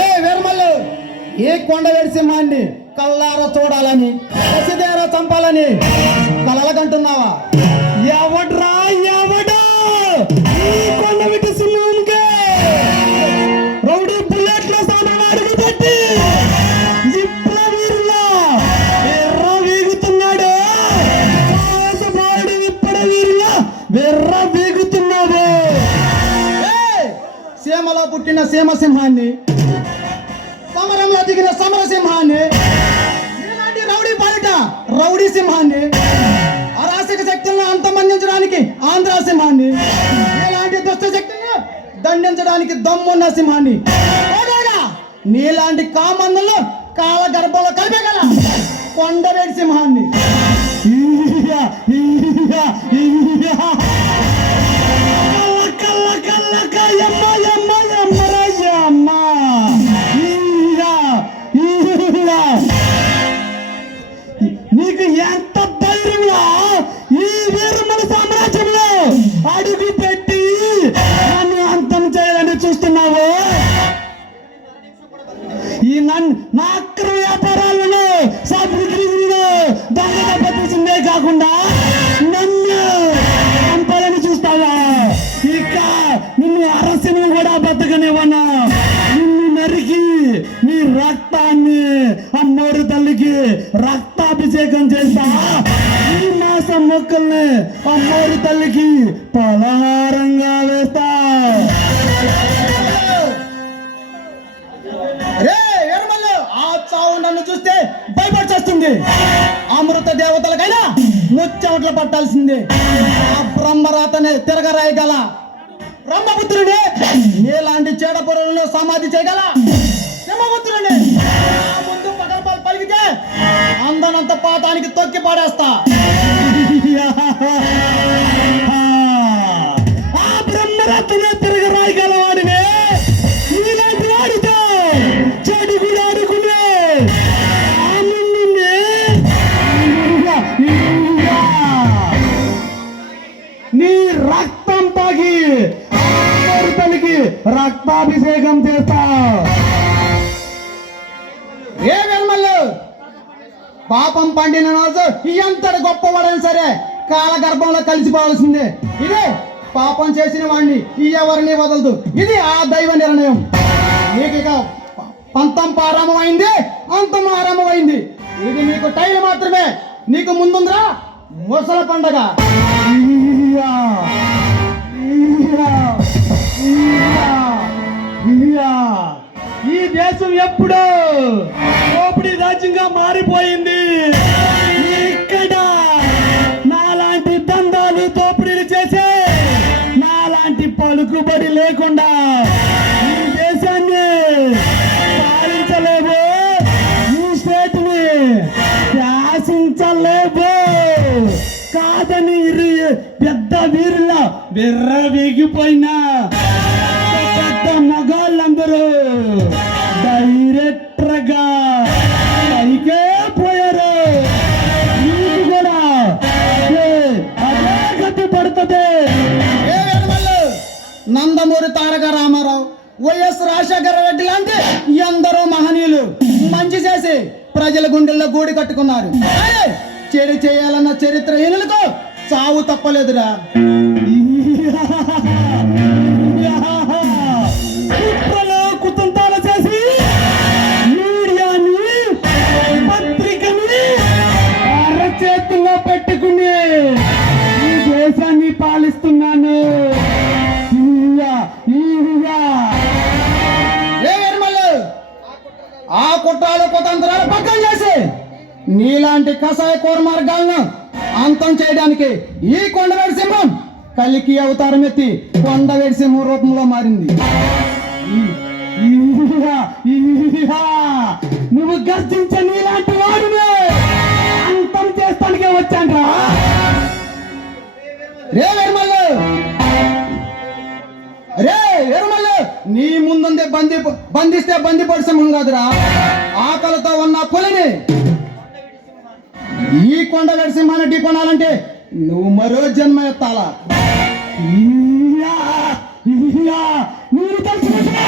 ఏ వీరమల్లు ఏ కొండ సింహాన్ని కళ్ళారా చూడాలని కసిదేరా చంపాలని కలలకంటున్నావా? ఎవడ్రా ఎవడా ఈ కొండ సింహానికి రౌడీ బుల్లెట్ల సామాన్ అడుగు పెట్టి జిప్ల వీరులా ఎర్ర వీగుతున్నాడు. ఇప్పడ వీరులా వెర్ర వీగుతున్నాడు. సీమలో పుట్టిన సీమసింహాన్ని, సమరంలో దిగిన సమరసింహాన్ని, ఇలాంటి రౌడీ పాలిట రౌడీ సింహాన్ని, అరాచక శక్తులను అంతమందించడానికి ఆంధ్ర సింహాన్ని, ఇలాంటి దుష్ట శక్తులను దండించడానికి దమ్మున్న సింహాన్ని, నీలాంటి కామందులు కాల గర్భంలో కలిపేగల కొండవేడి సింహాన్ని. నీకు ఎంత ధైర్యంలో ఈ వీరమల సామ్రాజ్యంలో అడుగు పెట్టి నన్ను అంతం చేయాలని చూస్తున్నావు? ఈ నా అక్రమ వ్యాపారాలను సాంస్కృతిలో దొంగగా పట్టించిందే కాకుండా నన్ను చంపాలని చూస్తావా? ఇక నిన్ను అరసిని కూడా బతకనివ్వను. నిన్ను నరికి నీ రక్తాన్ని అమ్మోరు తల్లికి రక్తాభిషేకం చేస్తా. ఈ మాసం మొక్కల్ని అమ్మోరు తల్లికి పలహారంగా వేస్తా. ఆ చావు నన్ను చూస్తే భయపడిచేస్తుంది. అమృత దేవతలకైనా ముచ్చమట్లు పట్టాల్సిందే. ఆ బ్రహ్మరాతని తిరగరాయగల బ్రహ్మపుత్రుడే, ఎలాంటి చేడ పొరలను సమాధి చేయగల సింహపుత్రుడే ముందు పగల్పాలు పలికితే అందనంత పాతానికి తొక్కి పాడేస్తా. ఆ బ్రహ్మరాతనే తిరగరాయగల వాడినే ఇలాంటి వాడితో చెడు కూడా ఆడుకునే నీ రక్తం తాగి తల్లికి రక్తాభిషేకం చేస్తా. ఏ వెల్మల్లు పాపం పండిన రోజు ఎంతటి గొప్పవాడని సరే కాలగర్భంలో కలిసిపోవాల్సిందే. ఇదే పాపం చేసిన వాడిని ఎవరిని వదలదు. ఇది ఆ దైవ నిర్ణయం. నీకు ఇక పంతం ప్రారంభమైంది, అంతం ఆరంభమైంది. ఇది నీకు టైం మాత్రమే. నీకు ముందుందిరా ముసల పండగ. ఈ దేశం ఎప్పుడో దోపిడీ రాజ్యంగా మారిపోయింది. ఇక్కడ నాలాంటి దందాలు దోపిడీలు చేసే నాలాంటి పలుకుబడి లేకుండా ఈ దేశాన్ని పాలించలేవు. ఈ స్టేట్ని శాసించలేవు. కాదని పెద్ద వీరులా వెర్ర వేగిపోయినా పెద్ద మగాళ్ళందరూ డైరెక్టర్గా పైకే పోయారు. నీకు కూడా అదే గతి పడుతుంది. నందమూరి తారక రామారావు, వైఎస్ రాజశేఖర రెడ్డి లాంటి ఎందరో మహనీయులు మంచి చేసి ప్రజల గుండెల్లో గూడి కట్టుకున్నారు. చెడు చేయాలన్న చరిత్ర ఈయనలకు చావు తప్పలేదురా. కుతంతాలు చేసి మీడియాని పత్రికని అరచేతుల్లో పెట్టుకుని ఈ దేశాన్ని పాలిస్తున్నాను. ఆ కుట్రాలు కుతంత్రాలు పక్కన చేసి నీలాంటి కషాయ కూర మార్గాలను అంతం చేయడానికి ఈ కొండవేడి సింహం కలికి అవతారం ఎత్తి కొండవేడి సింహం రూపంలో మారింది. నువ్వు గర్జించే నీలాంటి వాడిని అంతం చేస్తానికే వచ్చాండ్రా. రే వీరమల్లు, రే వీరమల్లు, నీ ముందుందే బంధిస్తే బందిపోటు సింహం కాదురా, ఆకలితో ఉన్న పులిని. ఈ కొండవేడి సింహాన్ని ఢీకొనాలంటే నువ్వు మరో జన్మ ఎత్తాలా. నువ్వు తెలుసుకుంటే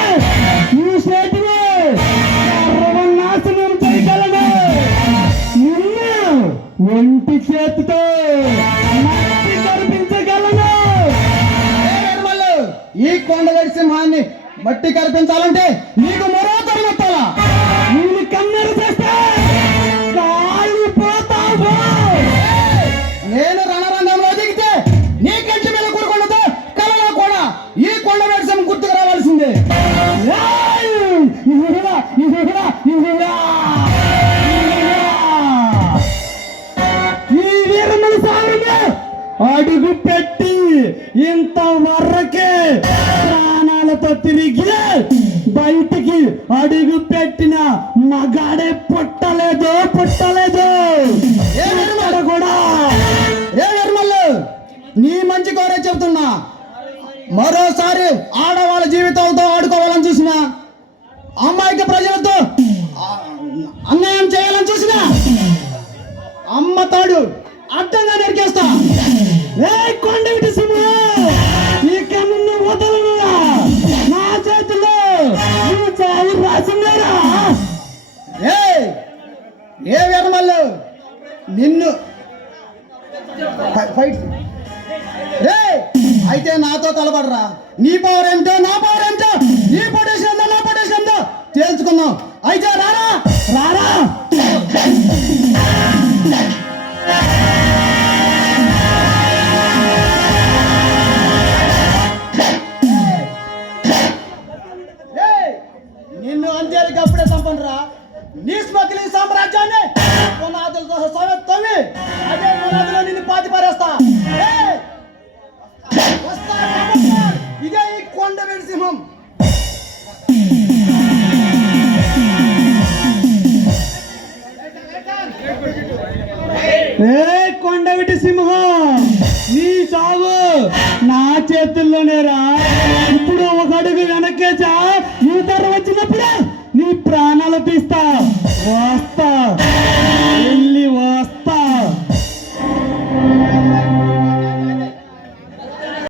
నువ్వు స్నేహితుడు మట్టి కల్పించాలంటే నీకు మరో తరుమెత్తాలా? నేను కన్నెర చేస్తే కాలిపోతావు. నేను రణరంగంలో దిగితే నీ కంటి మీద కూరుకొండతో కలలో కూడా ఈ కొండ వేసం గుర్తుకు రావాల్సిందే. ఏయ్! ఇదిరా, ఇదిరా, ఇదిరా! ఈ వీరమల సాగుని అడుగు పెట్టి ఇంతవరకే ప్రాణాలతో తిరిగి బయటికి అడుగు పెట్టిన మగాడే పుట్టలేదు ఏ ఇక్కడ కూడా. ఏ నిర్మల్లు, నీ మంచి కోరే చెబుతున్నా. మరోసారి ఆడవాళ్ళ జీవితాలతో ఆడుకోవాలని చూసినా, అమ్మాయికి ప్రజలతో అన్యాయం చేయాలని చూసినా అమ్మ తాడు అడ్డంగా నరికేస్తా. ఏ కొండవిటి సింహ, ఇక నిన్ను వదలనురా. నా చేతిలో నువ్వు చావు రాసిందేరా. ఏ వీరమల్లు, నిన్ను ఫైట్ రే అయితే నాతో తలబడరా. నీ పవర్ ఏమిటో నా పవర్ ఏమిటో, నీ పొటేషన్ ఏందో నా పొటేషన్ ఏందో తేల్చుకుందాం. అయితే రారా రారా. ఏయ్, నిన్ను అంజేరికి అప్పుడే చంపనురా. నీ స్మగ్లింగ్ సామ్రాజ్యాన్ని పునాదులతో సమెత్తవి అదే పునాదులో నిన్ను పాతి పారేస్తా. ఏయ్, వస్తా ఖబర్దార్. ఇదే ఈ కొండవీటి సింహం. ఏ కొండవిటి సింహం, నీ చావు నా చేతుల్లోనేరా. ఇప్పుడు ఒక అడుగు వెనకేసా, ఈ తర వచ్చినప్పుడు నీ ప్రాణాలు తీస్తా.